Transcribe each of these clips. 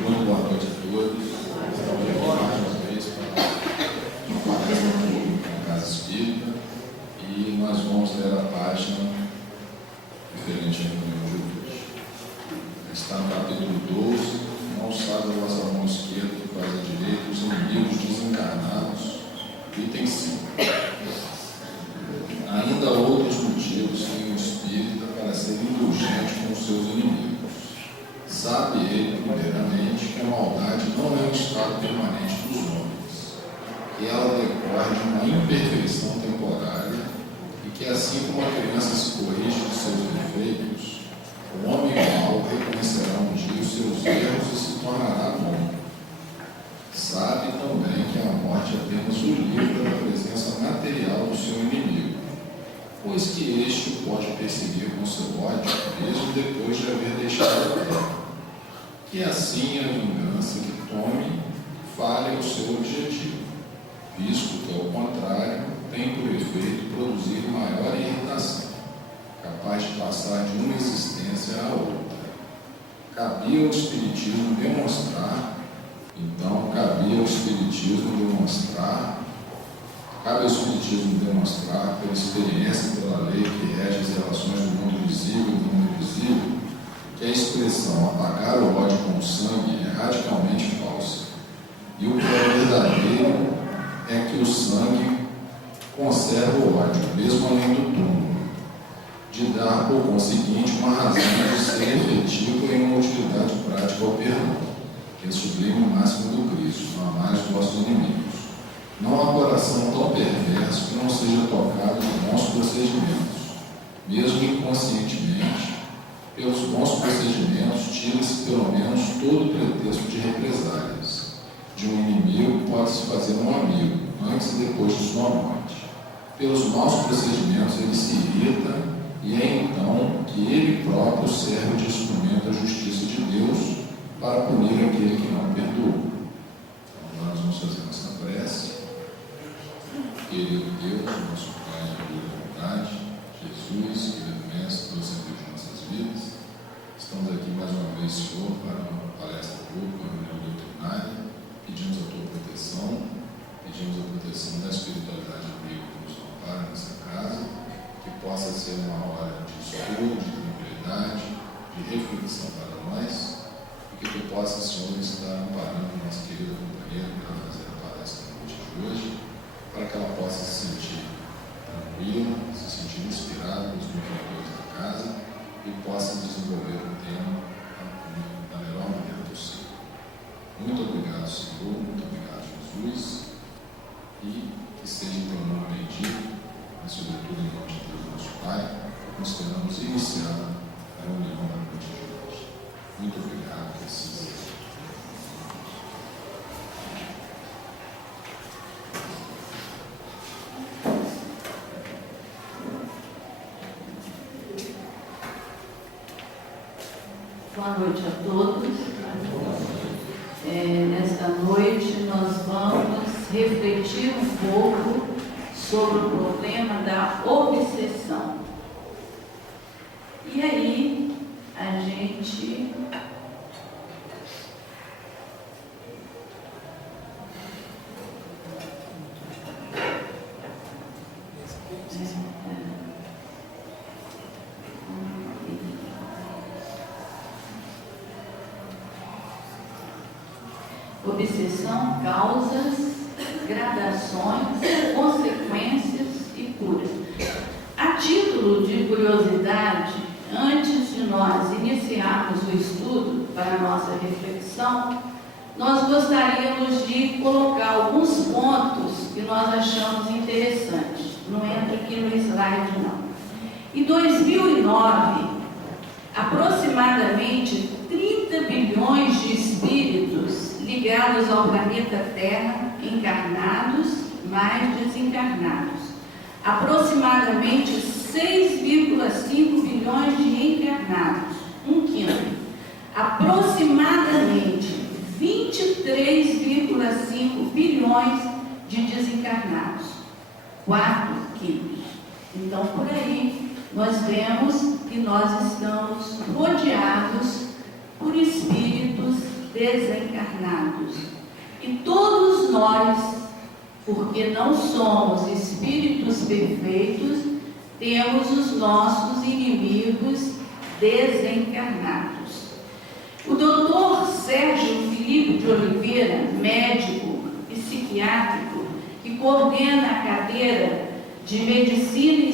Muito boa noite a todos. Estamos aqui mais uma vez para a Casa Espírita e nós vamos ler a página referente ao reunião de hoje. Está no capítulo 12. Não sabe a vossa mão esquerda que faz a direita, os inimigos desencarnados. Item 5. Ainda há outros motivos tem o espírita para ser indulgente com os seus inimigos. Sabe ele, primeiramente, que a maldade não é um estado permanente dos homens, que ela decorre de uma imperfeição temporária e que, assim como a criança se corrige de seus defeitos, o homem mau reconhecerá um dia os seus erros e se tornará bom. Sabe também que a morte é apenas o livro da presença material do seu inimigo, pois que este o pode perseguir com seu ódio, mesmo depois de haver deixado a terra. Que assim a vingança que tome falhe o seu objetivo, visto que, ao contrário, tem por efeito produzir maior irritação, capaz de passar de uma existência à outra. Cabia ao Espiritismo demonstrar, pela experiência e pela lei que rege as relações do mundo visível e do mundo invisível, que a expressão apagar o ódio com o sangue é radicalmente falsa. E o que é verdadeiro é que o sangue conserva o ódio, mesmo além do túmulo, de dar, por conseguinte, uma razão de ser efetivo em uma utilidade prática ao perdão, que é sublime máximo do Cristo: não amai os vossos inimigos. Não há coração tão perverso que não seja tocado de bons procedimentos. Mesmo inconscientemente, pelos bons procedimentos, tira-se pelo menos todo o pretexto de represálias. De um inimigo pode-se fazer um amigo, antes e depois de sua morte. Pelos maus procedimentos ele se irrita, e é então que ele próprio serve de instrumento à justiça de Deus para punir aquele que não perdoou. Então, nós vamos fazer nossa prece. Querido Deus, nosso Pai de boa vontade, Jesus, querido Mestre, Deus sempre de nossas vidas, estamos aqui mais uma vez, Senhor, para uma palestra pública, uma reunião doutrinária. Pedimos a Tua proteção, pedimos a proteção da espiritualidade amiga que nos ampara nessa casa, que possa ser uma hora de estudo, de tranquilidade, de reflexão para nós, e que Tu possas, Senhor, estar amparando a nossa querida companheira que vai fazer a palestra na noite de hoje, para que ela possa se sentir tranquila, se sentir inspirada nos motivadores da casa e possa desenvolver o tema da melhor maneira possível. Muito obrigado, Senhor, muito obrigado, Jesus, e que seja em Teu nome bendito, mas sobretudo em nome de Deus, nosso Pai, nós queremos iniciar a reunião da noite de hoje. Muito obrigado, que assim seja. Boa noite a todos. Nesta noite nós vamos refletir um pouco sobre o problema da obsessão. E aí a gente obsessão, causas, gradações, consequências e cura. A título de curiosidade, antes de nós iniciarmos o estudo para a nossa reflexão, nós gostaríamos de colocar alguns pontos que nós achamos interessantes. Não entra aqui no slide, não. Em 2009, aproximadamente 30 bilhões de espíritos ligados ao planeta Terra, encarnados mais desencarnados. Aproximadamente 6,5 bilhões de encarnados, um quinto. Aproximadamente 23,5 bilhões de desencarnados, 4 quintos. Então, por aí, nós vemos que nós estamos rodeados por espíritos desencarnados. E todos nós, porque não somos espíritos perfeitos, temos os nossos inimigos desencarnados. O doutor Sérgio Filipe de Oliveira, médico psiquiátrico, que coordena a cadeira de Medicina e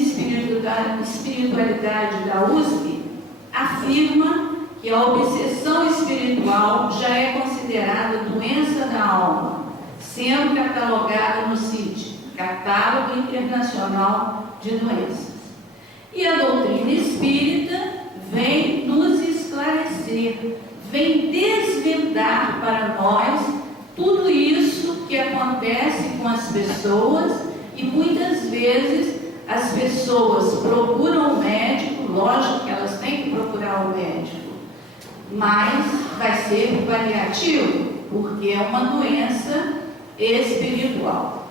Espiritualidade da USP, afirma que a obsessão espiritual já é considerada doença da alma, sendo catalogada no CID, Catálogo Internacional de Doenças. E a doutrina espírita vem nos esclarecer, vem desvendar para nós tudo isso que acontece com as pessoas, e muitas vezes as pessoas procuram o médico, lógico que elas têm que procurar o médico, mas vai ser paliativo, porque é uma doença espiritual.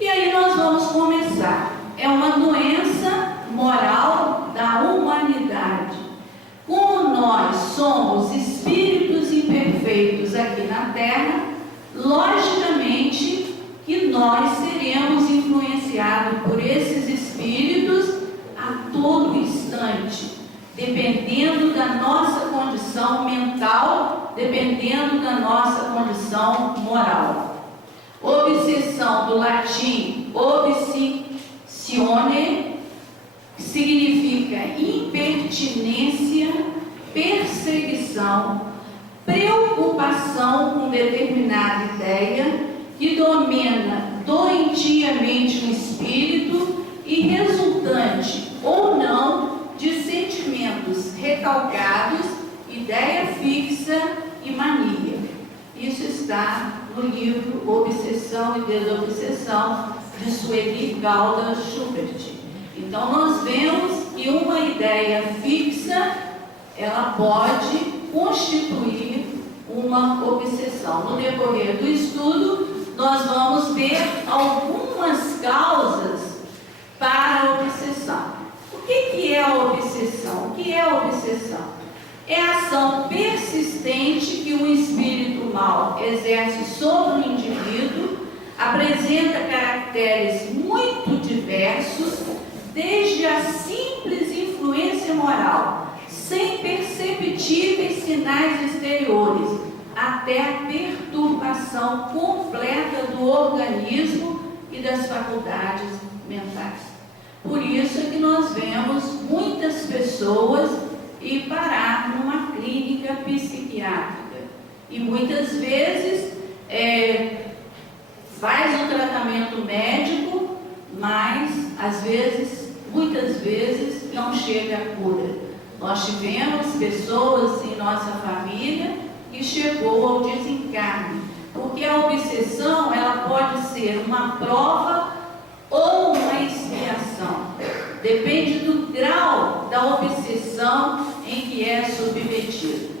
E aí nós vamos começar. É uma doença moral da humanidade. Como nós somos espíritos imperfeitos aqui na Terra, logicamente que nós seremos influenciados por esses espíritos a todo instante, dependendo da nossa condição mental, dependendo da nossa condição moral. Obsessão, do latim obsessione, significa impertinência, perseguição, preocupação com determinada ideia que domina doentiamente o espírito e resultante ou não de sentimentos recalcados, ideia fixa e mania. Isso está no livro Obsessão e Desobsessão, de Sueli Galda Schubert. Então, nós vemos que uma ideia fixa, ela pode constituir uma obsessão. No decorrer do estudo, nós vamos ver algumas causas para a obsessão. O que é a obsessão? O que é a obsessão? É a ação persistente que um espírito mau exerce sobre o indivíduo, apresenta caracteres muito diversos, desde a simples influência moral, sem perceptíveis sinais exteriores, até a perturbação completa do organismo e das faculdades mentais. Por isso é que nós vemos muitas pessoas ir parar numa clínica psiquiátrica. E muitas vezes faz o tratamento médico, mas às vezes, muitas vezes, não chega à cura. Nós tivemos pessoas em nossa família que chegou ao desencarne, porque a obsessão ela pode ser uma prova ou uma expiação. Depende do grau da obsessão em que é submetido.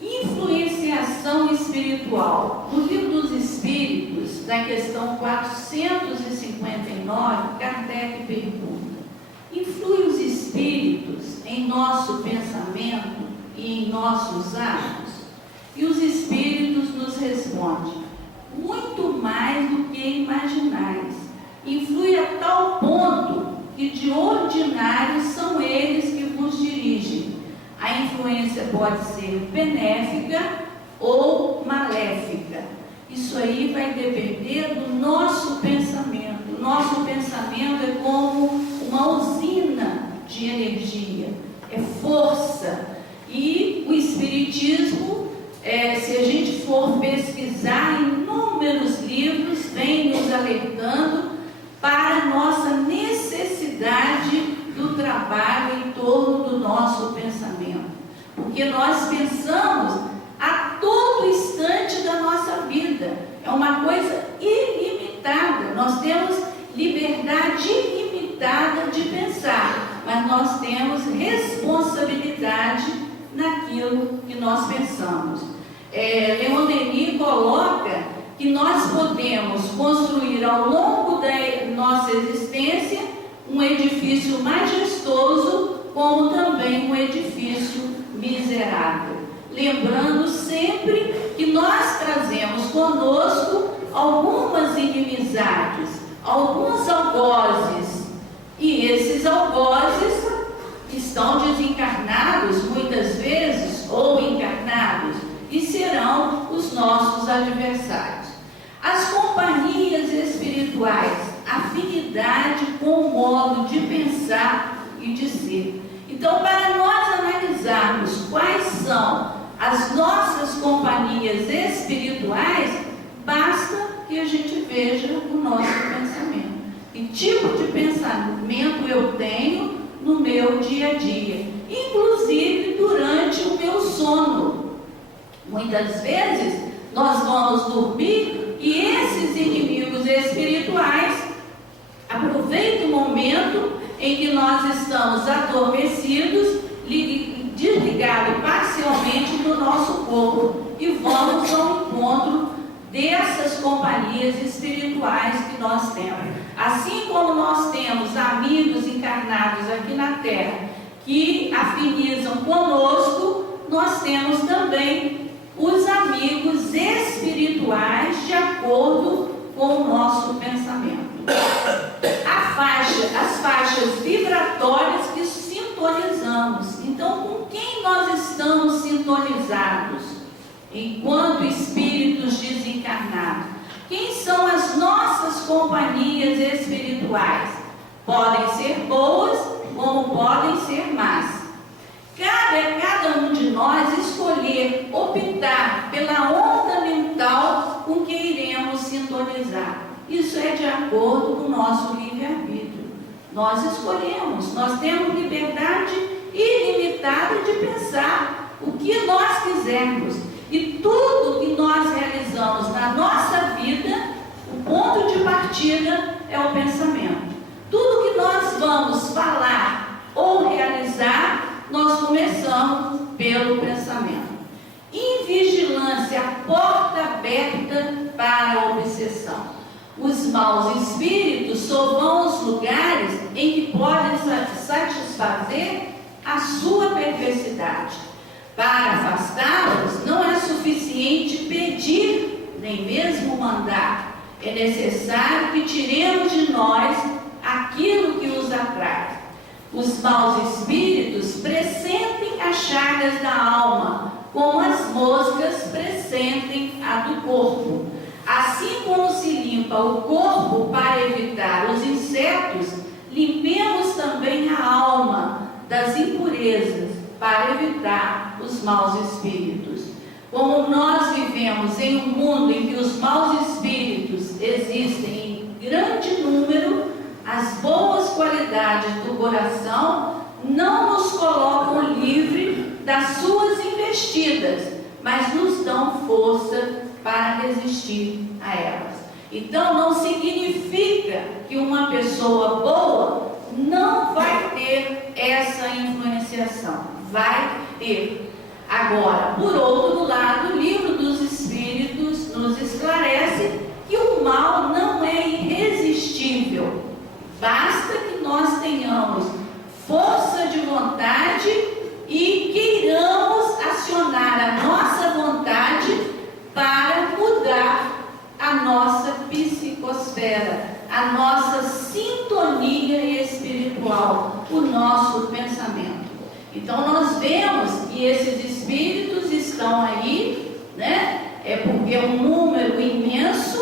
Influenciação espiritual. No Livro dos Espíritos, na questão 459, Kardec pergunta: influem os espíritos em nosso pensamento e em nossos atos? E os espíritos nos respondem: muito mais do que imaginais. Influi a tal ponto que de ordinário são eles que vos dirigem. A influência pode ser benéfica ou maléfica. Isso aí vai depender do nosso pensamento. O nosso pensamento é como uma usina de energia, é força. E o Espiritismo, se a gente for pesquisar em inúmeros livros, vem nos alertando para a nossa necessidade do trabalho em torno do nosso pensamento. Porque nós pensamos a todo instante da nossa vida. É uma coisa ilimitada. Nós temos liberdade ilimitada de pensar, mas nós temos responsabilidade naquilo que nós pensamos. Leon Denis coloca que nós podemos construir ao longo da nossa existência um edifício majestoso, como também um edifício miserável. lembrando sempre que nós trazemos conosco algumas inimizades, alguns algozes, e esses algozes estão desencarnados muitas vezes ou encarnados e serão os nossos adversários. As companhias espirituais, afinidade com o modo de pensar e de ser. Então, para nós analisarmos quais são as nossas companhias espirituais, basta que a gente veja o nosso pensamento. Que tipo de pensamento eu tenho no meu dia a dia, inclusive durante o meu sono. Muitas vezes nós vamos dormir e esses inimigos espirituais aproveitam o momento em que nós estamos adormecidos, desligados parcialmente do nosso corpo, e vamos ao encontro dessas companhias espirituais que nós temos. Assim como nós temos amigos encarnados aqui na Terra que afinizam conosco, nós temos também os amigos espirituais de acordo com o nosso pensamento. As faixas vibratórias que sintonizamos. Então, com quem nós estamos sintonizados enquanto espíritos desencarnados? Quem são as nossas companhias espirituais? Podem ser boas, como podem ser más. Cabe a cada um de nós escolher, optar pela onda mental com que iremos sintonizar. Isso é de acordo com o nosso livre-arbítrio. Nós escolhemos, nós temos liberdade ilimitada de pensar o que nós quisermos. E tudo que nós realizamos na nossa vida, o ponto de partida é o pensamento. Tudo que nós vamos falar ou realizar, nós começamos pelo pensamento. Invigilância, a porta aberta para a obsessão. Os maus espíritos só vão aos lugares em que podem satisfazer a sua perversidade. Para afastá-los, não é suficiente pedir, nem mesmo mandar. É necessário que tiremos de nós aquilo que os atrai. Os maus espíritos pressentem as chagas da alma, como as moscas pressentem a do corpo. Assim como se limpa o corpo para evitar os insetos, limpemos também a alma das impurezas para evitar os maus espíritos. Como nós vivemos em um mundo em que os maus espíritos existem em grande número, as boas qualidades do coração não nos colocam livre das suas investidas, mas nos dão força para resistir a elas. Então, não significa que uma pessoa boa não vai ter essa influenciação. Vai ter. Agora, por outro lado, o livro dos Espíritos nos esclarece que o mal não é irresistível. Basta que nós tenhamos força de vontade e queiramos acionar a nossa vontade para mudar a nossa psicosfera, a nossa sintonia espiritual, o nosso pensamento. Então nós vemos que esses espíritos estão aí, né? É porque é um número imenso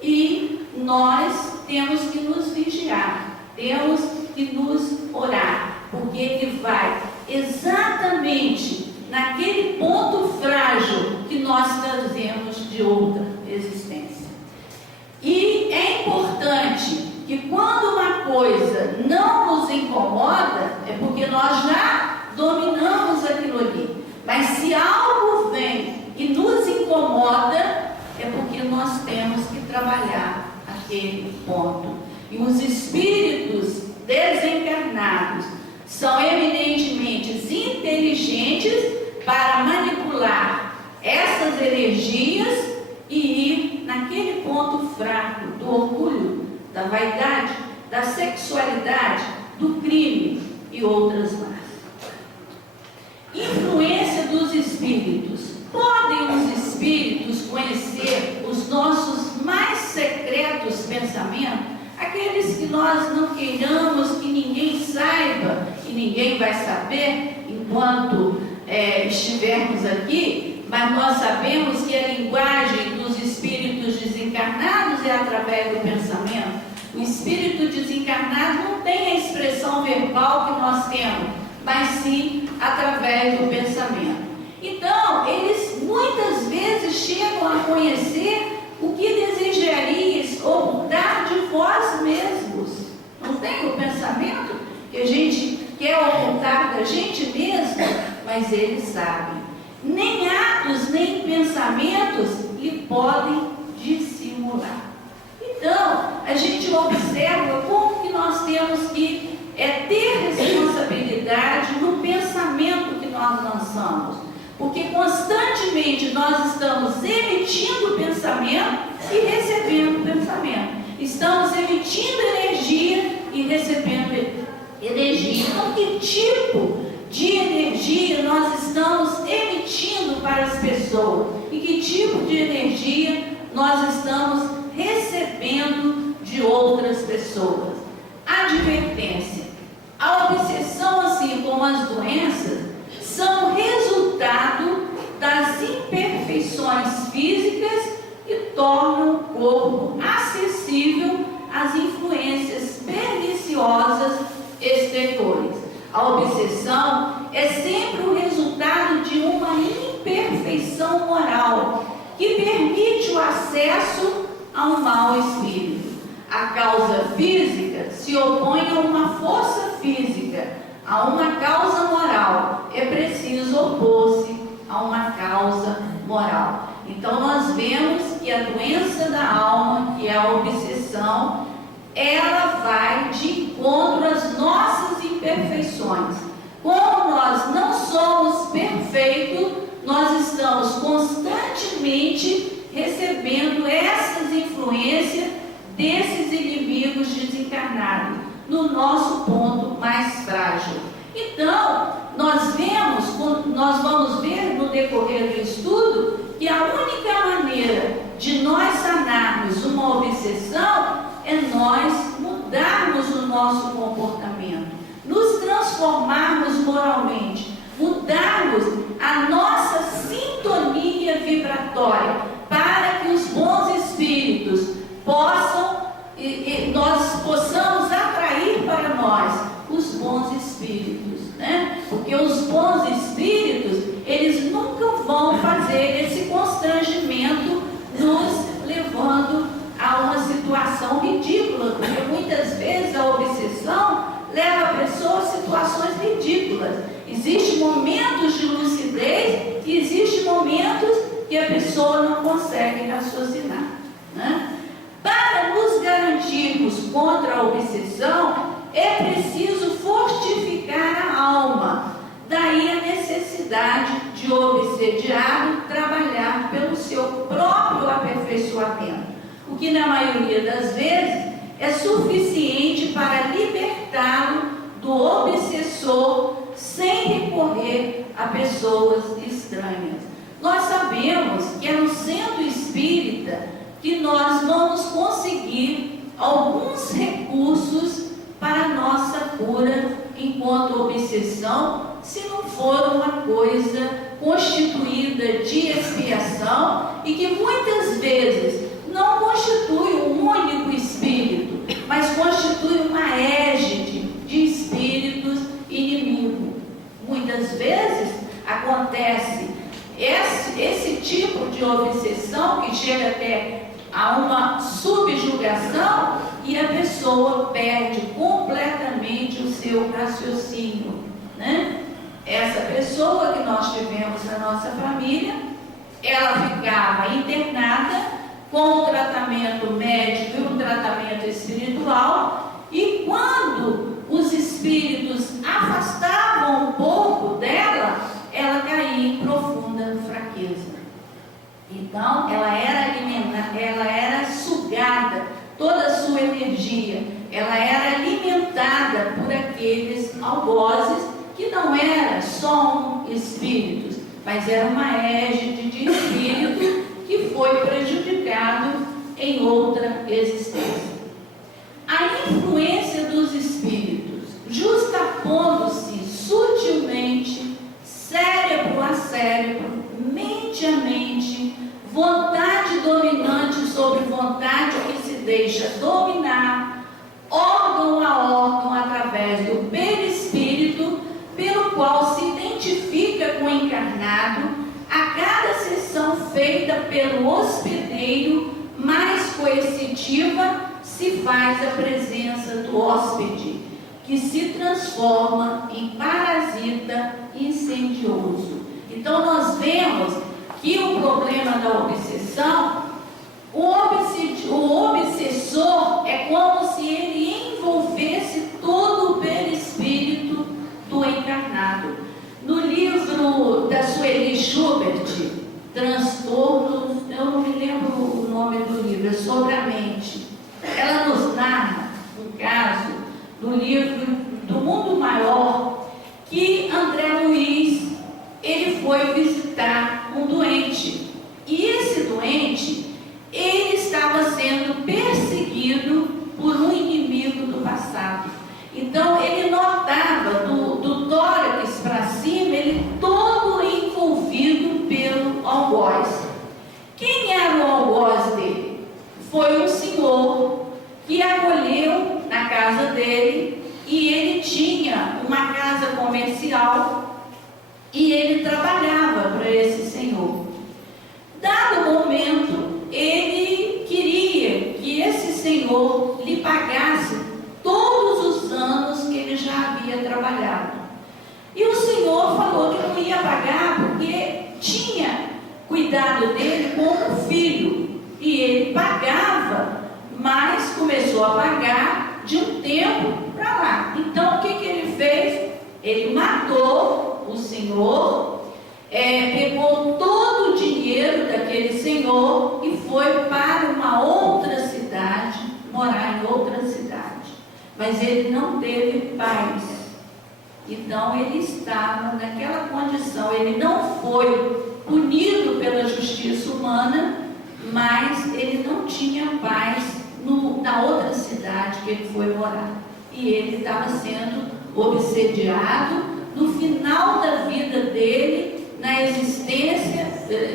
e nós temos que nos vigiar, temos que nos orar, porque ele vai exatamente naquele ponto frágil que nós trazemos de outra existência. E é importante que quando uma coisa não nos incomoda, é porque nós já dominamos aquilo ali. Mas se algo vem e nos incomoda, é porque nós temos que trabalhar aquele ponto. E os espíritos desencarnados são eminentemente inteligentes para manipular essas energias e ir naquele ponto fraco do orgulho, da vaidade, da sexualidade, do crime e outras mais. Influência dos espíritos espíritos. Podem os espíritos conhecer os nossos mais secretos pensamentos? Aqueles que nós não queiramos que ninguém saiba, e ninguém vai saber enquanto estivermos aqui, mas nós sabemos que a linguagem dos espíritos desencarnados é através do pensamento. O espírito desencarnado não tem a expressão verbal que nós temos, mas sim através do pensamento. Então, eles muitas vezes chegam a conhecer o que desejarias ocultar de vós mesmos. Não tem o pensamento que a gente quer ocultar da gente mesmo, mas eles sabem. Nem atos, nem pensamentos lhe podem dissimular. Então, a gente observa como que nós temos que ter responsabilidade no pensamento que nós lançamos. Porque constantemente nós estamos emitindo pensamento e recebendo pensamento. Estamos emitindo energia e recebendo energia. Então, que tipo de energia nós estamos emitindo para as pessoas? E que tipo de energia nós estamos recebendo de outras pessoas? Advertência: a obsessão, assim como as doenças, são resultado das imperfeições físicas que tornam o corpo acessível às influências perniciosas exteriores. A obsessão é sempre o resultado de uma imperfeição moral que permite o acesso a um mau espírito. A causa física se opõe a uma força física. A uma causa moral é preciso opor-se a uma causa moral. Então nós vemos que a doença da alma, que é a obsessão, ela vai de encontro às nossas imperfeições. Como nós não somos perfeitos, nós estamos constantemente recebendo essas influências desses inimigos desencarnados no nosso ponto mais frágil. Então, nós vamos ver no decorrer do estudo que a única maneira de nós sanarmos uma obsessão é nós mudarmos o nosso comportamento, nos transformarmos moralmente, mudarmos a nossa sintonia vibratória para que os bons espíritos nós possamos atrair para nós os bons espíritos, né? Porque os bons espíritos, eles nunca vão fazer esse constrangimento nos levando a uma situação ridícula, porque muitas vezes a obsessão leva a pessoa a situações ridículas. Existem momentos de lucidez e existem momentos que a pessoa não consegue raciocinar, né? Para nos garantirmos contra a obsessão, é preciso fortificar a alma. Daí a necessidade de o obsediado trabalhar pelo seu próprio aperfeiçoamento, o que na maioria das vezes é suficiente para libertá-lo do obsessor sem recorrer a pessoas estranhas. Nós sabemos que é no centro espírita que nós vamos conseguir alguns recursos para a nossa cura enquanto obsessão, se não for uma coisa constituída de expiação e que muitas vezes não constitui um único espírito, mas constitui uma égide de espíritos inimigos. Muitas vezes acontece esse tipo de obsessão que chega até a uma subjugação e a pessoa perde completamente o seu raciocínio, né? Essa pessoa que nós tivemos na nossa família, ela ficava internada com o tratamento médico e o tratamento espiritual, e quando os espíritos afastavam um pouco dela, ela caía em profunda fraqueza. Então, ela era alimentada, ela era sugada, toda a sua energia, ela era alimentada por aqueles algozes que não eram só espíritos, mas era uma égide de espírito que foi prejudicado em outra existência. A influência dos espíritos, justapondo-se sutilmente, cérebro a cérebro, mente a mente, vontade dominante sobre vontade que se deixa dominar, órgão a órgão através do perispírito, pelo qual se identifica com o encarnado, a cada sessão feita pelo hospedeiro mais coercitiva, se faz a presença do hóspede, que se transforma em parasita incendioso. Então nós vemos que o problema da obsessão, o obsessor é como se ele envolvesse todo o perispírito do encarnado. No livro da Sueli Schubert, Transtornos, eu não me lembro o nome do livro, é sobre a mente. Ela nos narra um caso do livro do Mundo Maior, que André Luiz, ele foi visitar um doente. E esse doente, ele estava sendo perseguido por um inimigo do passado. Então, ele notava do tórax para cima, ele todo envolvido pelo algoz. Quem era o algoz dele? Foi um senhor que acolheu na casa dele, e ele tinha uma casa comercial e ele trabalhava para esse senhor. Dado momento, ele queria que esse senhor lhe pagasse todos os anos que ele já havia trabalhado. E o senhor falou que não ia pagar porque tinha cuidado dele como filho. E ele pagava, mas começou a pagar de um tempo para lá. Então o que ele fez? Ele matou o senhor, pegou todo o dinheiro daquele senhor e foi para uma outra cidade, morar em outra cidade. Mas ele não teve paz. Então ele estava naquela condição. Ele não foi punido pela justiça humana, mas ele não tinha paz na outra cidade que ele foi morar. E ele estava sendo obsediado. No final da vida dele, na existência,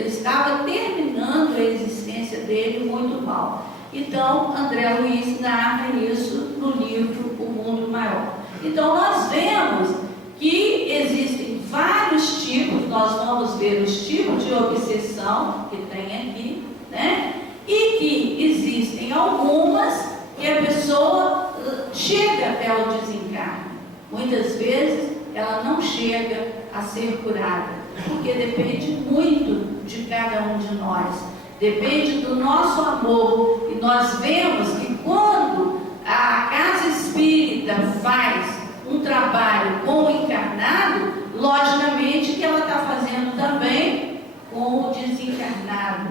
estava terminando a existência dele muito mal. Então, André Luiz narra isso no livro O Mundo Maior. Então, nós vemos que existem vários tipos, nós vamos ver os tipos de obsessão que tem aqui, né? E que existem algumas que a pessoa chega até o desencarne. Muitas vezes ela não chega a ser curada, porque depende muito de cada um de nós, depende do nosso amor. E nós vemos que quando a casa espírita faz um trabalho com o encarnado, logicamente que ela está fazendo também com o desencarnado.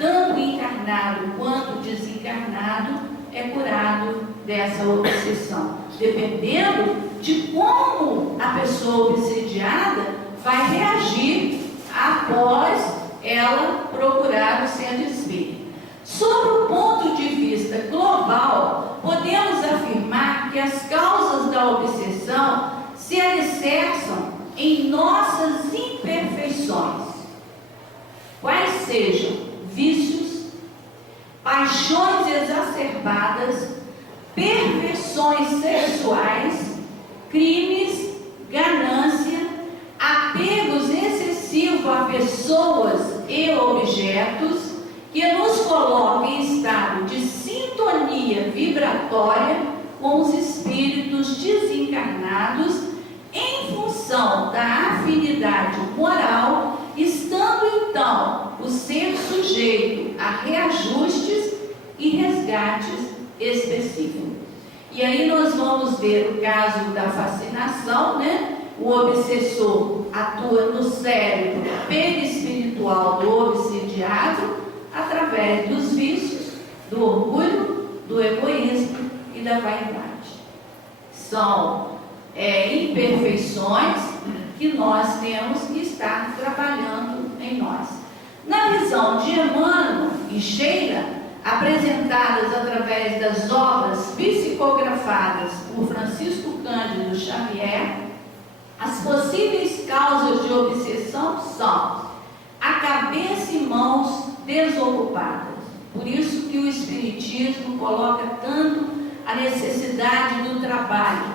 Tanto o encarnado quanto o desencarnado é curado dessa obsessão, dependendo de como a pessoa obsediada vai reagir após ela procurar o centro espírita. Sob o ponto de vista global, podemos afirmar que as causas da obsessão se alicerçam em nossas imperfeições, quais sejam vícios, paixões exacerbadas, perversões sexuais, crimes, ganância, apegos excessivos a pessoas e objetos, que nos coloca em estado de sintonia vibratória com os espíritos desencarnados, em função da afinidade moral, estando então o ser sujeito a reajustes e resgates específicos. E aí nós vamos ver o caso da fascinação, né? O obsessor atua no cérebro perispiritual do obsediado através dos vícios, do orgulho, do egoísmo e da vaidade. São imperfeições que nós temos que estar trabalhando visão de Emmanuel e Sheila, apresentadas através das obras psicografadas por Francisco Cândido Xavier, as possíveis causas de obsessão são a cabeça e mãos desocupadas. Por isso que o Espiritismo coloca tanto a necessidade do trabalho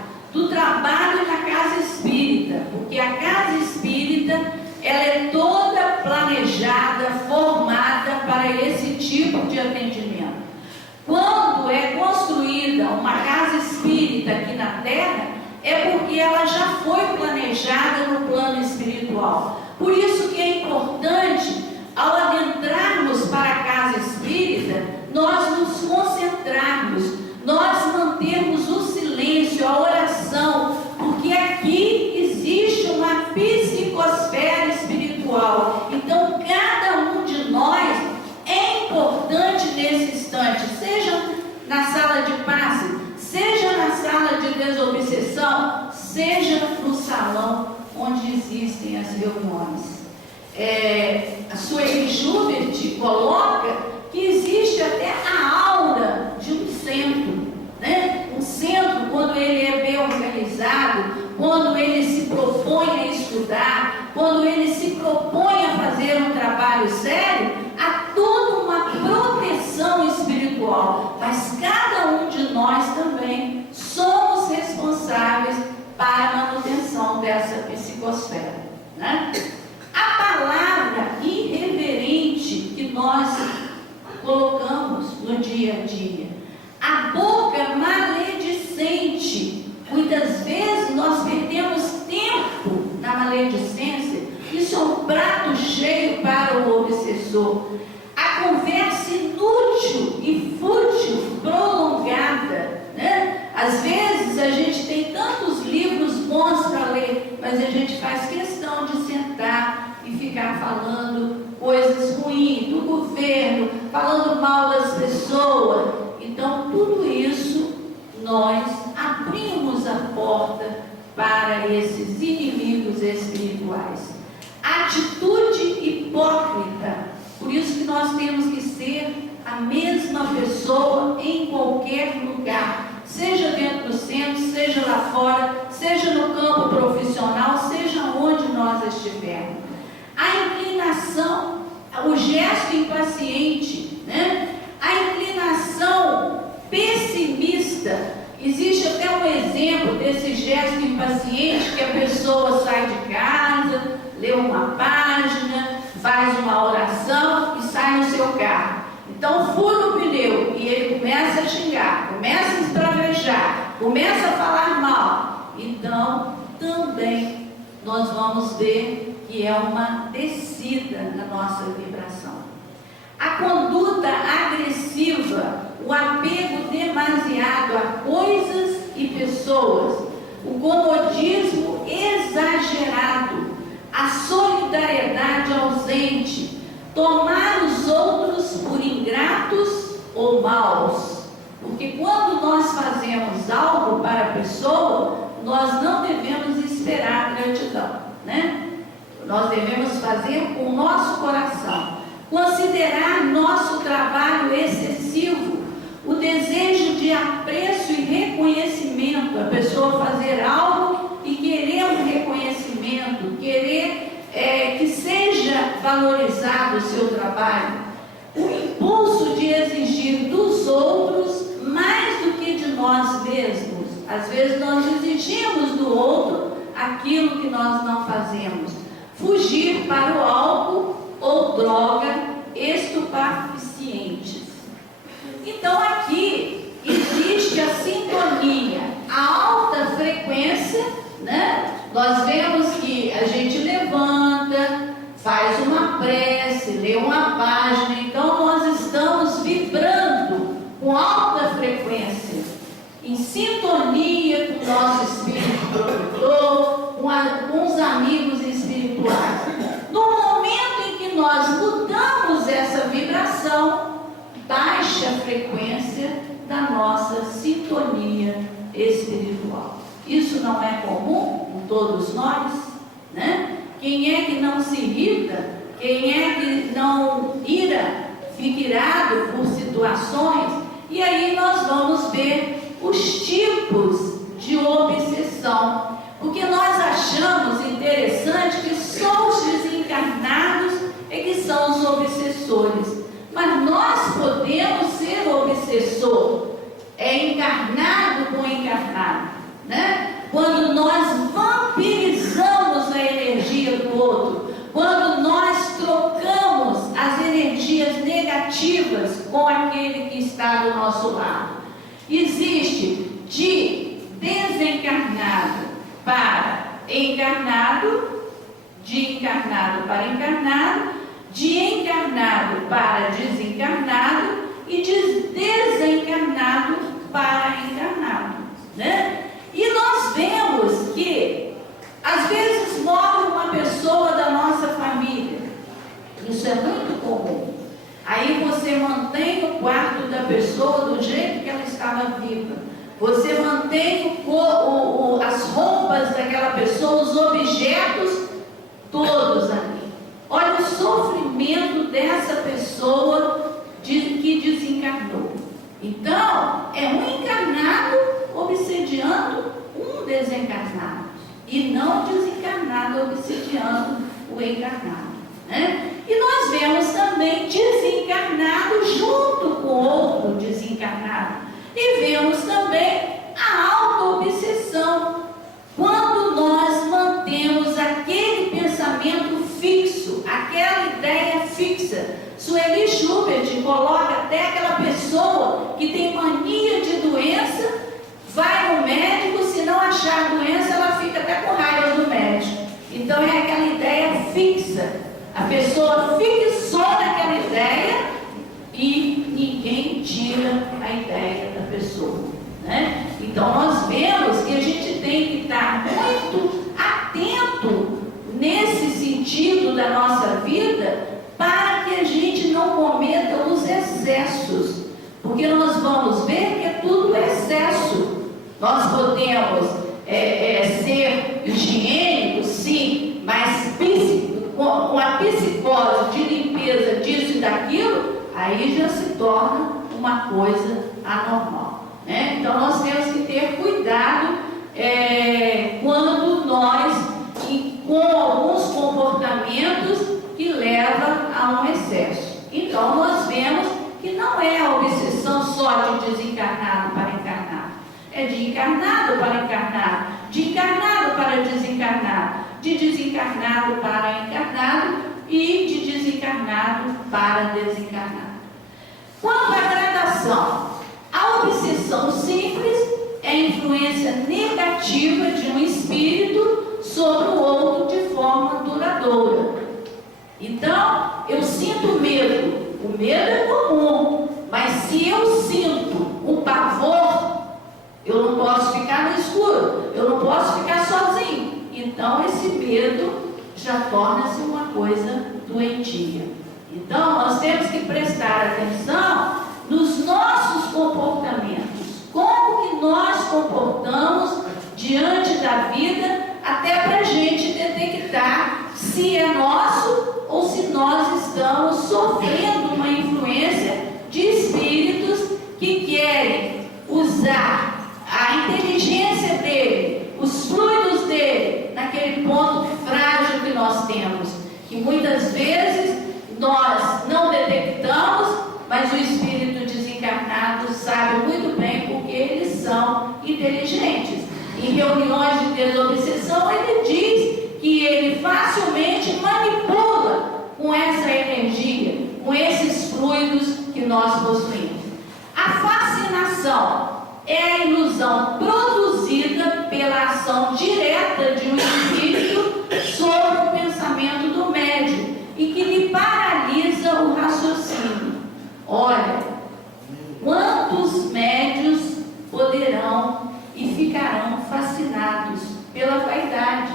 na casa espírita, porque a casa espírita ela é toda planejada, formada para esse tipo de atendimento. Quando é construída uma casa espírita aqui na Terra, é porque ela já foi planejada no plano espiritual. Por isso que é importante, ao adentrarmos para a casa espírita, nós nos concentrarmos, nós mantermos o silêncio, a oração, porque aqui existe uma psicosfera espiritual. Então, cada um de nós é importante nesse instante, seja na sala de passe, seja na sala de desobsessão, seja no salão onde existem as reuniões. A Sueli Schubert coloca que existe até a aura de um centro, né? Um centro, quando ele é bem organizado, quando ele se propõe a estudar, quando ele se propõe a fazer um trabalho sério, há toda uma proteção espiritual. Mas cada um de nós também somos responsáveis para a manutenção dessa psicosfera, né? A palavra irreverente que nós colocamos no dia a dia, a boca maledicente, muitas vezes nós perdemos tempo na maledicência. Isso é um prato cheio para o obsessor. A conversa inútil e fútil prolongada, né? Às vezes a gente tem tantos livros bons para ler, mas a gente faz questão de sentar e ficar falando coisas ruins do governo, falando mal das pessoas. Então, tudo isso nós abrimos a porta para esses inimigos espirituais. Atitude hipócrita. Por isso que nós temos que ser a mesma pessoa em qualquer lugar, seja dentro do centro, seja lá fora, seja no campo profissional, seja onde nós estivermos. A inclinação, o gesto impaciente, né? A inclinação pessimista. Existe até um exemplo desse gesto impaciente, que a pessoa sai de casa, lê uma página, faz uma oração e sai no seu carro. Então fura o pneu e ele começa a xingar, começa a esbravejar, começa a falar mal. Então também nós vamos ver que é uma descida na nossa vibração. A conduta agressiva, o apego demasiado a coisas e pessoas, o comodismo exagerado, a solidariedade ausente, tomar os outros por ingratos ou maus. Porque quando nós fazemos algo para a pessoa, nós não devemos esperar gratidão, né? Nós devemos fazer com o nosso coração. Considerar nosso trabalho excessivo, o desejo de apreço e reconhecimento, a pessoa fazer algo e querer um reconhecimento, querer que seja valorizado o seu trabalho, o impulso de exigir dos outros mais do que de nós mesmos. Às vezes nós exigimos do outro aquilo que nós não fazemos. Fugir para o álcool ou droga estupefacientes. Então aqui existe a sintonia, a alta frequência, né? Nós vemos que a gente levanta, faz uma prece, lê uma página, então nós estamos vibrando com alta frequência, em sintonia com o nosso espírito protetor, com os amigos espirituais. No momento em que nós mudamos essa vibração, baixa a frequência da nossa sintonia espiritual. Isso não é comum em todos nós, né? Quem é que não se irrita Quem é que não fica irado por situações? E aí nós vamos ver os tipos de obsessão. Porque nós achamos interessante que só os desencarnados é que são os obsessores. Mas nós podemos ser obsessor, encarnado com encarnado, né? Quando nós vampirizamos a energia do outro, quando nós trocamos as energias negativas com aquele que está do nosso lado. Existe de desencarnado para encarnado, de encarnado para encarnado, de encarnado para desencarnado e de desencarnado para encarnado, né? E nós vemos que às vezes morre uma pessoa da nossa família. Isso é muito comum. Aí você mantém o quarto da pessoa do jeito que ela estava viva. Você mantém as roupas daquela pessoa, os objetos todos ali. Olha o sofrimento dessa pessoa que desencarnou. Então, é um encarnado obsediando um desencarnado. E não desencarnado obsediando o encarnado, né? E nós vemos também desencarnado junto com outro desencarnado. E vemos também a auto-obsessão, quando nós mantemos aquele pensamento fixo, aquela ideia fixa. Sueli Schubert coloca até aquela pessoa que tem mania de doença, vai no médico, se não achar doença, ela fica até com raiva do médico. Então é aquela ideia fixa. A pessoa fixou naquela ideia e ninguém tira a ideia da pessoa, né? Então nós vemos que a gente tem que estar muito atento nesse sentido da nossa vida, para que a gente não cometa os excessos, porque nós vamos ver que é tudo excesso. Nós podemos ser higiênicos, sim, mas com a psicose de limpeza disso e daquilo, aí já se torna uma coisa anormal, né? Então nós temos que ter cuidado quando nós, com alguns comportamentos que levam a um excesso. Então nós vemos que não é a obsessão só de desencarnado para encarnado, é de encarnado para encarnado, de encarnado para desencarnado, de desencarnado para encarnado e de desencarnado para desencarnado. Quanto à gradação, a obsessão simples é a influência negativa de um espírito sobre o outro de forma duradoura. Então, eu sinto medo. O medo é comum, mas se eu sinto um pavor, eu não posso ficar no escuro, eu não posso ficar sozinho. Então, esse medo já torna-se uma coisa doentia. Então, nós temos que prestar atenção nos nossos comportamentos. Como que nós comportamos diante da vida, até para a gente detectar se é nosso ou se nós estamos sofrendo uma influência de espíritos que querem usar a inteligência dele, os fluidos dele, naquele ponto frágil que nós temos, que muitas vezes nós não detectamos, mas o espírito desencarnado sabe muito bem porque eles são inteligentes. Em reuniões de desobsessão, ele diz que ele facilmente manipula com essa energia, com esses fluidos que nós possuímos. A fascinação é a ilusão produzida pela ação direta de um espírito sobre o pensamento do médium e que lhe paralisa o raciocínio. Olha, quantos médiuns poderão e ficarão fascinados pela vaidade,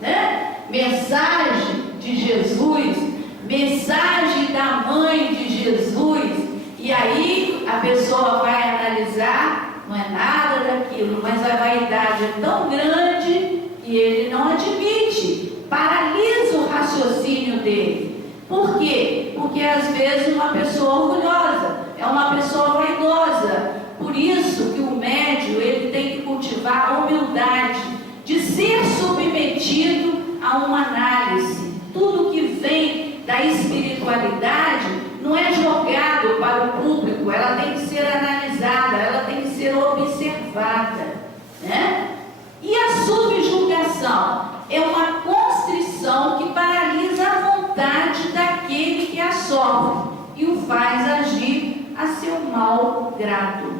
né? Mensagem de Jesus, mensagem da mãe de Jesus, e aí a pessoa vai analisar, não é nada daquilo, mas a vaidade é tão grande que ele não admite, paralisa o raciocínio dele. Por quê? Porque às vezes uma pessoa orgulhosa, é uma pessoa vaidosa. Por isso que o médium, ele tem que cultivar a humildade de ser submetido a uma análise. Tudo que vem da espiritualidade não é jogado para o público, ela tem que ser analisada, ela tem que ser observada, né? E a subjugação é uma constrição que paralisa a vontade daquele que a sofre e o faz agir a seu mal grado.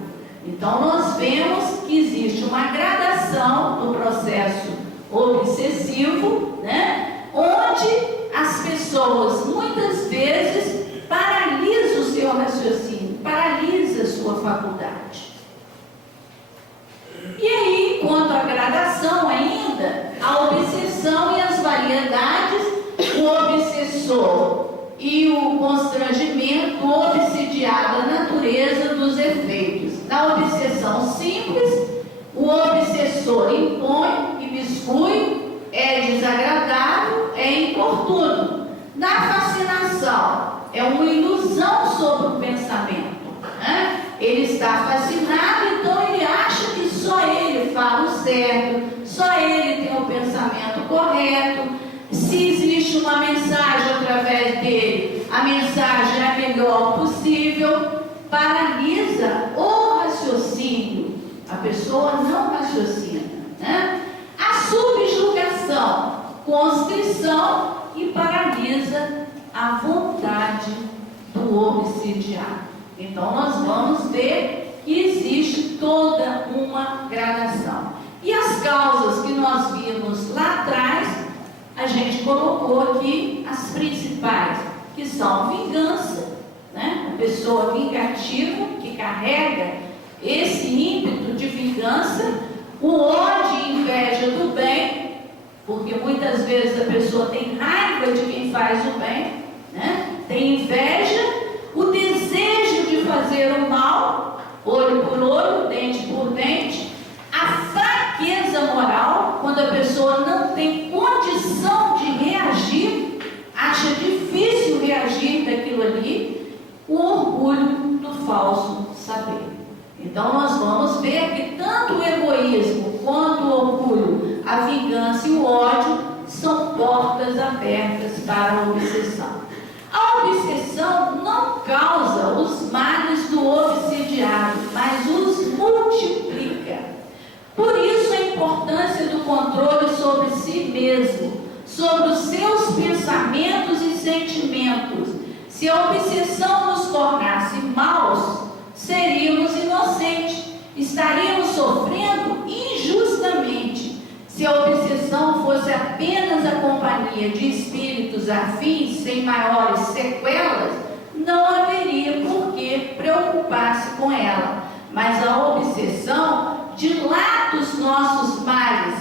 Então nós vemos que existe uma gradação no processo obsessivo, né? Onde as pessoas muitas vezes paralisam o seu raciocínio, paralisa a sua faculdade. E aí, quanto à gradação ainda, a obsessão e as variedades, o obsessor e o constrangimento, obsidiada natureza dos efeitos. Na obsessão simples, o obsessor impõe, imiscui, é desagradável, é importuno. Na fascinação, é uma ilusão sobre o pensamento, né? Ele está fascinado, então ele acha que só ele fala o certo, só ele tem o pensamento correto. Se existe uma mensagem através dele, a mensagem é a melhor possível. Paralisa o raciocínio, a pessoa não raciocina, né? A subjugação, constrição e paralisa a vontade do obsidiado. Então nós vamos ver que existe toda uma gradação. E as causas que nós vimos lá atrás, a gente colocou aqui as principais, que são vingança, né? A pessoa vingativa que carrega esse ímpeto de vingança, o ódio e inveja do bem, porque muitas vezes a pessoa tem raiva de quem faz o bem, né? Tem inveja, o desejo de fazer o mal, olho por olho, dente por dente, a fraqueza moral, quando a pessoa não tem condição de reagir, acha difícil reagir daquilo ali, o orgulho do falso saber. Então nós vamos ver que tanto o egoísmo quanto o orgulho, a vingança e o ódio são portas abertas para a obsessão. A obsessão não causa os males do obsidiado, mas os multiplica. Por isso a importância do controle sobre si mesmo, sobre os seus pensamentos e sentimentos. Se a obsessão nos tornasse maus, seríamos inocentes, estaríamos sofrendo injustamente. Se a obsessão fosse apenas a companhia de espíritos afins, sem maiores sequelas, não haveria por que preocupar-se com ela. Mas a obsessão dilata os nossos males,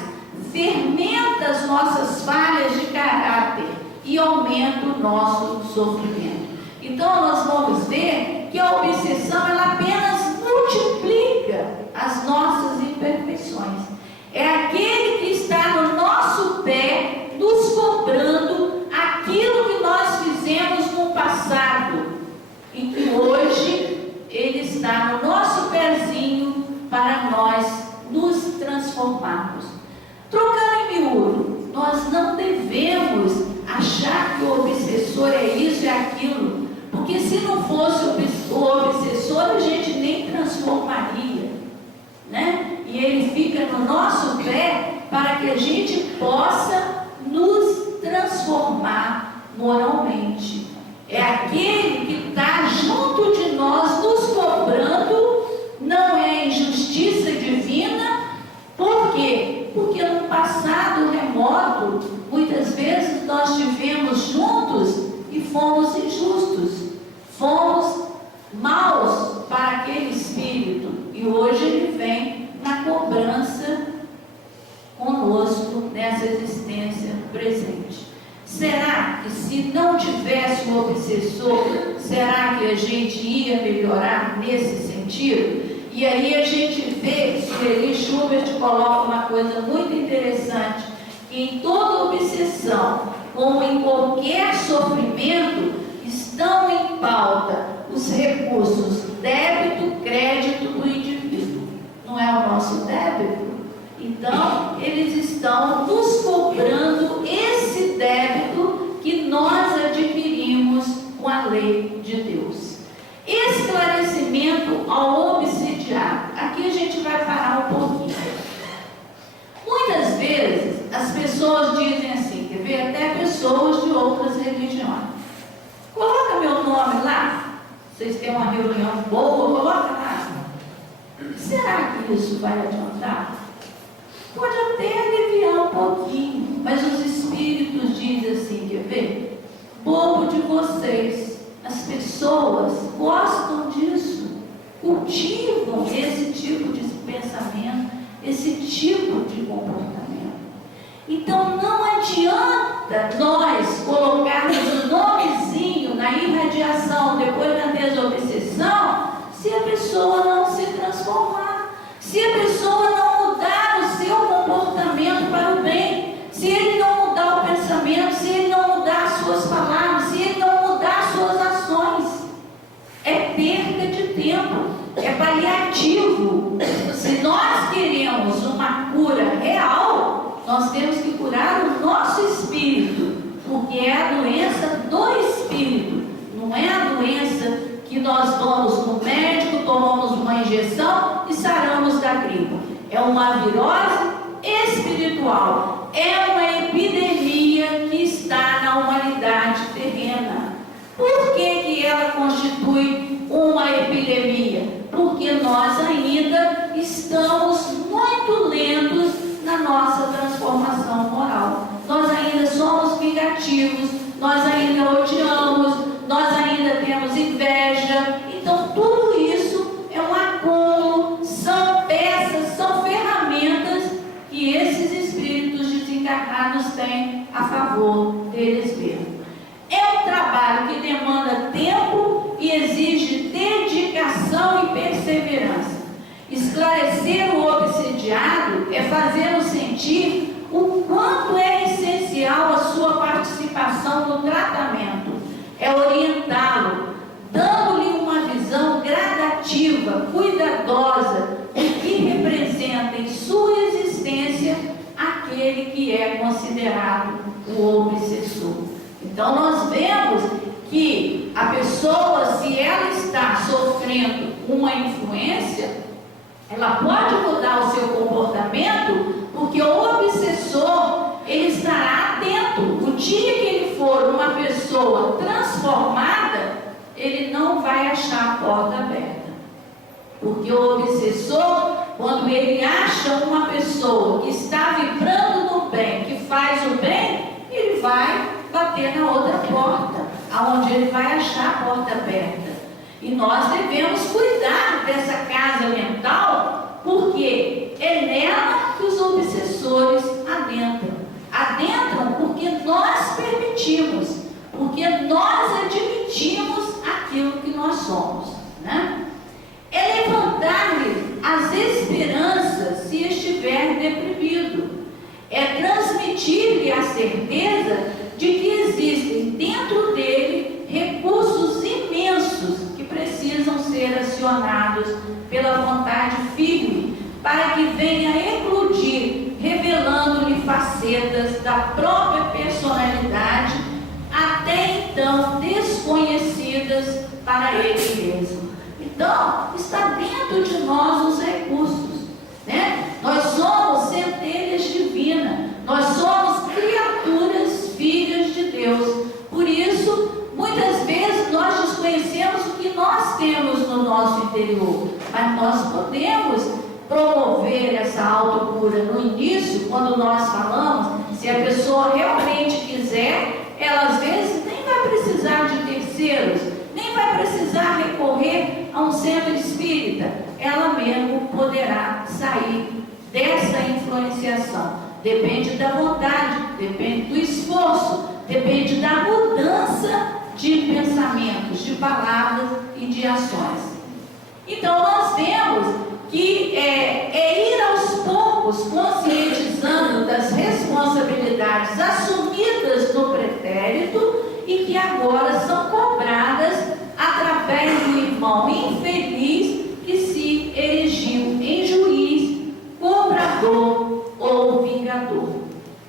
fermenta as nossas falhas de caráter e aumenta o nosso sofrimento. Então nós vamos ver que a obsessão ela apenas multiplica as nossas imperfeições. É aquele que está no nosso pé, nos cobrando aquilo que nós fizemos no passado e que hoje ele está no nosso pezinho para nós nos transformarmos. Trocando em miúdo, nós não devemos achar que o obsessor é isso e aquilo, porque se não fosse o obsessor, a gente nem transformaria, né? E ele fica no nosso pé para que a gente possa nos transformar moralmente. É aquele que está junto de nós, nos cobrando, não é injustiça divina. Por quê? Porque no passado remoto, muitas vezes nós estivemos juntos e fomos injustos, fomos maus para aquele espírito, e hoje ele vem na cobrança conosco nessa existência presente. Será que se não tivesse um obsessor, será que a gente ia melhorar nesse sentido? E aí a gente vê, Sueli Schubert coloca uma coisa muito interessante, que em toda obsessão, como em qualquer sofrimento, vocês têm uma reunião boa, coloca lá. Será que isso vai adiantar? Pode até aliviar um pouquinho, mas os espíritos dizem assim, quer ver? Bobo de vocês, as pessoas gostam disso, cultivam esse tipo de pensamento, esse tipo de comportamento. Então não adianta nós colocarmos o nomezinho na irradiação, depois na desobsessão, se a pessoa não se transformar, se a pessoa não mudar o seu comportamento para o bem, se ele não mudar o pensamento, se ele não mudar as suas palavras, se ele não mudar as suas ações. É perda de tempo, é paliativo. Se nós queremos uma cura real, nós temos que curar o nosso espírito, porque é a doença do espírito, não é a doença que nós vamos no médico, tomamos uma injeção e saramos da gripe. É uma virose espiritual, é uma epidemia que está na humanidade terrena. Por que ela constitui uma epidemia? Porque nós ainda estamos muito lentos na nossa transformação moral. Nós ainda somos vingativos, nós ainda odiamos, nós ainda temos inveja. Então tudo isso é um acúmulo, são peças, são ferramentas que esses espíritos desencarnados têm a favor deles mesmos. É um trabalho que demanda tempo e exige dedicação e perseverança. Esclarecer o obsediado é fazê-lo sentir o quanto é essencial a sua participação no tratamento, é orientá-lo, dando-lhe uma visão gradativa, cuidadosa, do que representa em sua existência aquele que é considerado o obsessor. Então nós vemos que a pessoa, se ela está sofrendo uma influência, ela pode mudar o seu comportamento, porque o obsessor, ele estará atento. O dia que ele for uma pessoa transformada, ele não vai achar a porta aberta. Porque o obsessor, quando ele acha uma pessoa que está vibrando no bem, que faz o bem, ele vai bater na outra porta, aonde ele vai achar a porta aberta. E nós devemos cuidar dessa casa mental, porque é nela que os obsessores adentram. Adentram porque nós permitimos, porque nós admitimos aquilo que nós somos, né? É levantar-lhe as esperanças se estiver deprimido. É transmitir-lhe a certeza de que existem dentro dele recursos imensos que precisam ser acionados pela vontade firme para que venha eclodir, revelando-lhe facetas da própria personalidade até então desconhecidas para ele mesmo. Então, está dentro de nós os recursos, né? Nós somos centelhas divinas, nós somos criaturas, filhas de Deus. Por isso, muitas vezes nós desconhecemos o que nós temos no nosso interior, mas nós podemos promover essa autocura no início, quando nós falamos. Se a pessoa realmente quiser, ela às vezes nem vai precisar de terceiros, nem vai precisar recorrer a um centro espírita. Ela mesmo poderá sair dessa influenciação. Depende da vontade, depende do esforço, depende da mudança de pensamentos, de palavras e de ações. Então nós vemos que é ir aos poucos conscientizando das responsabilidades assumidas no pretérito e que agora são cobradas através do irmão infeliz que se erigiu em juiz, cobrador ou vingador.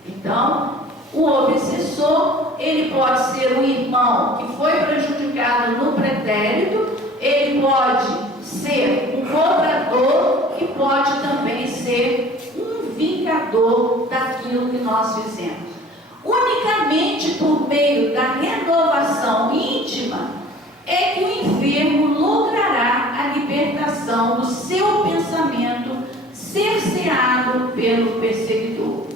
Então, o obsessor, ele pode ser um irmão que foi prejudicado no pretérito, ele pode ser um cobrador e pode também ser um vingador daquilo que nós fizemos. Unicamente por meio da renovação íntima é que o enfermo logrará a libertação do seu pensamento cerceado pelo perseguidor.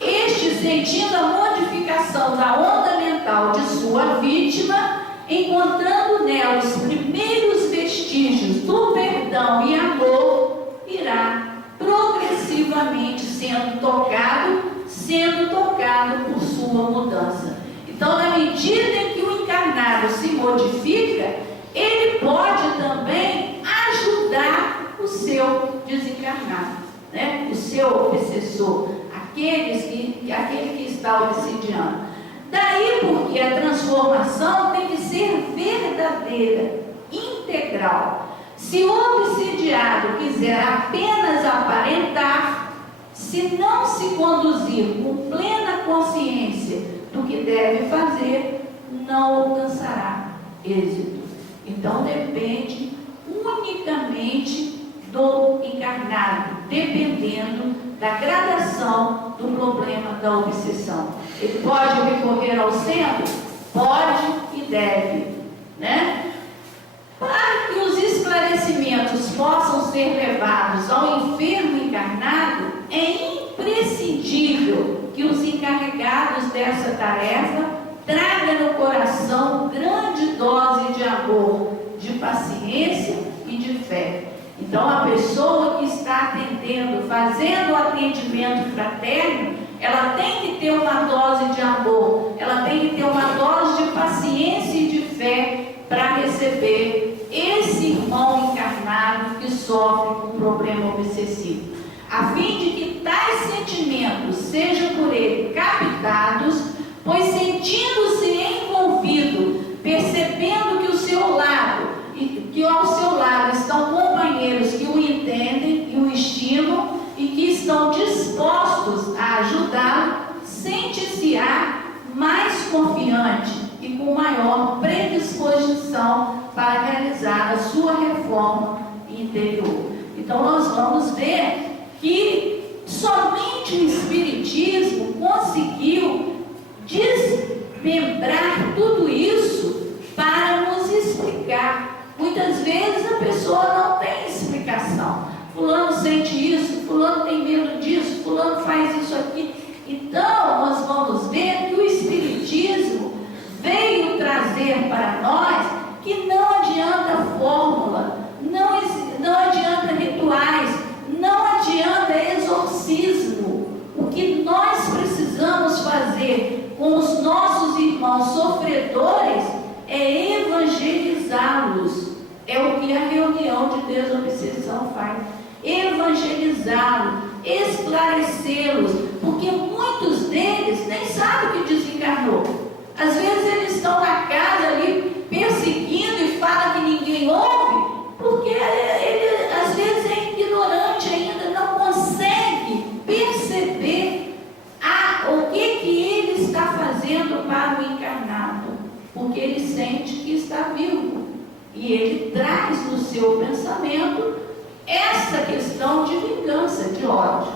Este, sentindo a modificação da onda mental de sua vítima, encontrando nela os primeiros vestígios do perdão e amor, irá progressivamente sendo tocado por sua mudança. Então, na medida em que o encarnado se modifica, ele pode também ajudar o seu desencarnado, né? O seu obsessor, aquele que está obsidiando. Daí porque a transformação tem que ser verdadeira, integral. Se o obsidiado quiser apenas aparentar, se não se conduzir com plena consciência do que deve fazer, não alcançará êxito. Então depende unicamente do encarnado, dependendo da gradação do problema da obsessão. Ele pode recorrer ao centro? Pode e deve, né? Para que os esclarecimentos possam ser levados ao enfermo encarnado, é imprescindível que os encarregados dessa tarefa tragam no coração grande dose de amor, de paciência e de fé. Então, a pessoa que está atendendo, fazendo o atendimento fraterno, ela tem que ter uma dose de amor, ela tem que ter uma dose de paciência e de fé para receber esse irmão encarnado que sofre com um problema obsessivo, a fim de que tais sentimentos sejam por ele captados, pois sentindo-se envolvido, percebendo que ao seu lado estão companheiros que o entendem e o estimam e que estão dispostos a ajudá-lo, sente-se-á mais confiante e com maior predisposição para realizar a sua reforma interior. Então nós vamos ver que somente o Espiritismo conseguiu desmembrar tudo isso para nos explicar. Muitas vezes a pessoa não tem explicação. Fulano sente isso, fulano tem medo disso, fulano faz isso aqui. Então nós vamos ver que o Espiritismo veio trazer para nós que não adianta fórmula, não adianta rituais, não adianta exorcismo. O que nós precisamos fazer com os nossos irmãos sofredores é evangelizá-los. É o que a reunião de desobsessão faz. Evangelizá-los, esclarecê-los, porque muitos deles nem sabem que desencarnou. Às vezes eles estão na casa ali perseguindo e falam que ninguém ouve, porque ele às vezes é ignorante ainda, não consegue perceber o que ele está fazendo para o encarnado, porque ele sente que está vivo e ele traz no seu pensamento essa questão de vingança, de ódio.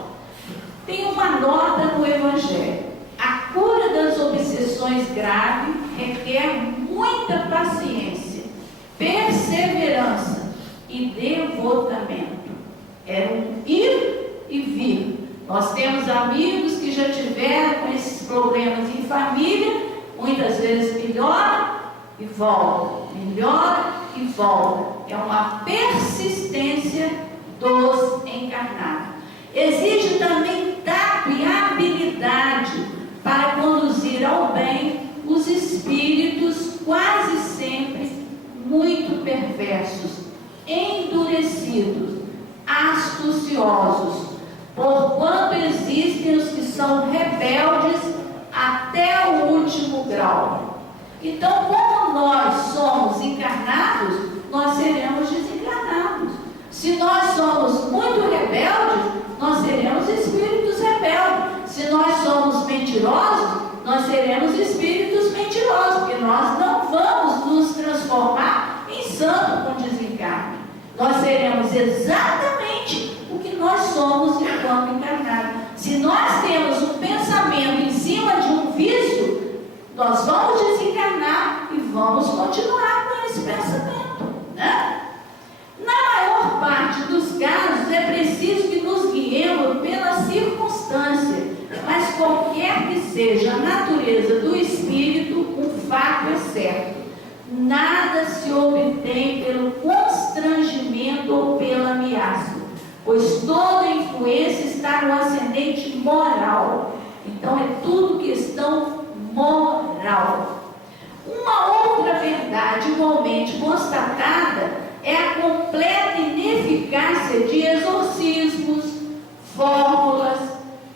Tem uma nota no Evangelho: a cura das obsessões graves requer muita paciência, perseverança e devotamento. É um ir e vir. Nós temos amigos que já tiveram com esses problemas em família, muitas vezes melhora e volta, melhora e volta. É uma persistência dos encarnados. Exige também tato e habilidade para conduzir ao bem os espíritos quase sempre muito perversos, endurecidos, astuciosos, porquanto existem os que são rebeldes até o último grau. Então, como nós somos encarnados, nós seremos desencarnados. Se nós somos muito rebeldes, nós seremos espíritos rebeldes. Se nós somos mentirosos, nós seremos espíritos mentirosos, porque nós não vamos nos transformar em santo com desencarne. Nós seremos exatamente o que nós somos enquanto encarnados. Se nós temos um pensamento em cima de um vício, nós vamos desencarnar e vamos continuar com esse esse pensamento, né? Na maior parte dos casos, é preciso que nos guiemos pela circunstância, mas qualquer que seja a natureza do espírito, um fato é certo: nada se obtém pelo constrangimento ou pela ameaça, pois toda influência está no ascendente moral. Então é tudo questão moral. Uma outra verdade igualmente constatada é a completa ineficácia de exorcismos, fórmulas,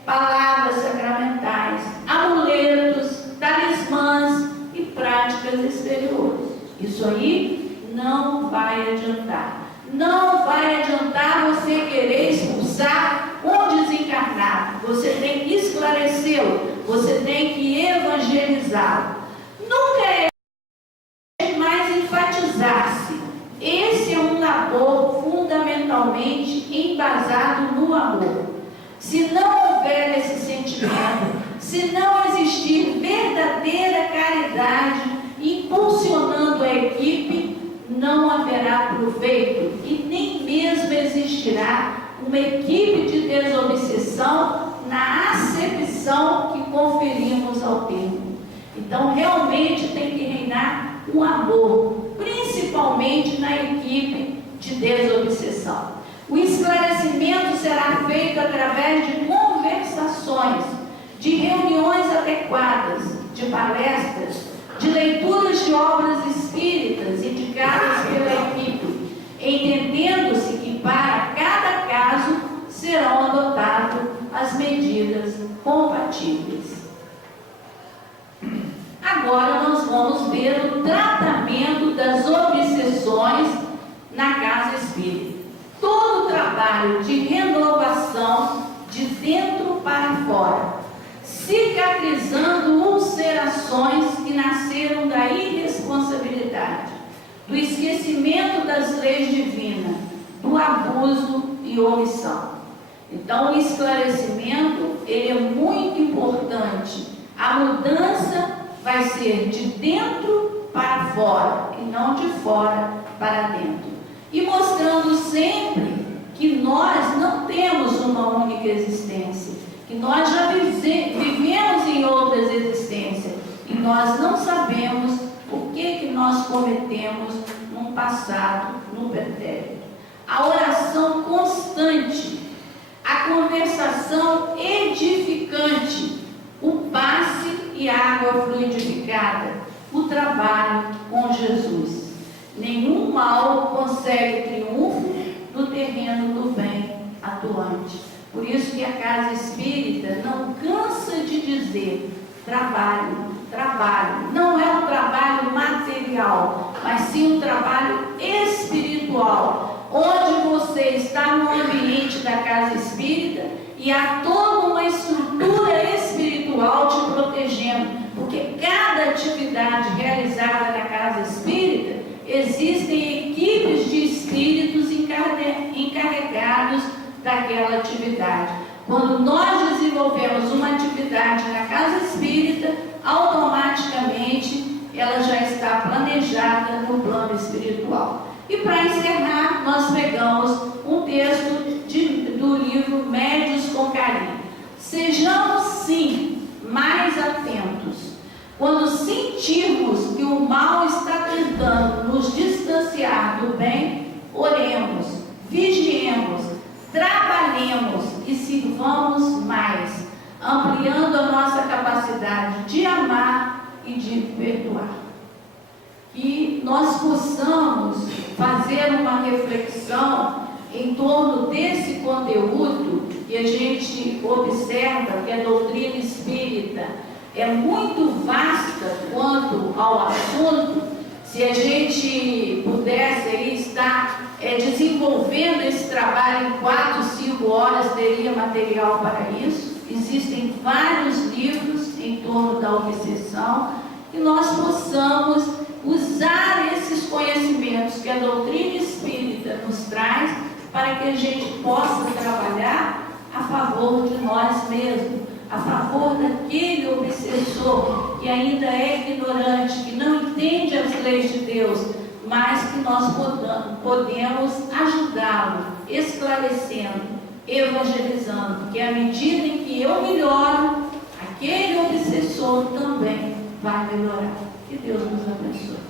palavras sacramentais, amuletos, talismãs e práticas exteriores. Isso aí não vai adiantar. Não vai adiantar você querer expulsar um desencarnado. Você tem que esclarecê-lo, você tem que evangelizá-lo. Nunca é mais enfatizar-se. Esse é um labor fundamentalmente embasado no amor. Se não houver esse sentimento, se não existir verdadeira caridade impulsionando a equipe, não haverá proveito e nem mesmo existirá uma equipe de desobsessão na acepção que conferimos ao termo. Então, realmente tem que reinar o amor, principalmente na equipe de desobsessão. O esclarecimento será feito através de conversações, de reuniões adequadas, de palestras, de leituras de obras espíritas indicadas pela equipe, entendendo-se que para cada caso serão adotadas as medidas compatíveis. Agora nós vamos ver o tratamento das obsessões na casa espírita. Todo o trabalho de renovação de dentro para fora, cicatrizando ulcerações que nasceram da irresponsabilidade, do esquecimento das leis divinas, do abuso e omissão. Então, o esclarecimento ele é muito importante. A mudança vai ser de dentro para fora e não de fora para dentro. E mostrando sempre que nós não temos uma única existência, que nós já vivemos em outras existências e nós não sabemos o que nós cometemos no passado, no pretérito. A oração constante, a conversação edificante, o passe e água fluidificada, o trabalho com Jesus. Nenhum mal consegue triunfo no terreno do bem atuante. Por isso que a casa espírita não cansa de dizer: trabalho, trabalho. Não é um trabalho material, mas sim um trabalho espiritual, onde você está no ambiente da casa espírita e há toda uma estrutura espiritual te protegendo, porque cada atividade realizada na casa espírita, existem equipes de espíritos encarregados daquela atividade. Quando nós desenvolvemos uma atividade na casa espírita, automaticamente ela já está planejada no plano espiritual. E para encerrar, nós pegamos um texto do livro Médios com Carinho. Sejamos sim mais atentos. Quando sentirmos que o mal está tentando nos distanciar do bem, oremos, vigiemos, trabalhemos e sirvamos mais, ampliando a nossa capacidade de amar e de perdoar. Que nós possamos fazer uma reflexão em torno desse conteúdo que a gente observa que a doutrina espírita é muito vasta quanto ao assunto. Se a gente pudesse aí estar desenvolvendo esse trabalho em 4, 5 horas, teria material para isso. Existem vários livros em torno da obsessão, e nós possamos usar esses conhecimentos que a doutrina espírita nos traz para que a gente possa trabalhar a favor de nós mesmos, a favor daquele obsessor que ainda é ignorante, que não entende as leis de Deus, mas que nós podemos ajudá-lo, esclarecendo, evangelizando, porque à medida em que eu melhoro, aquele obsessor também vai melhorar. Que Deus nos abençoe.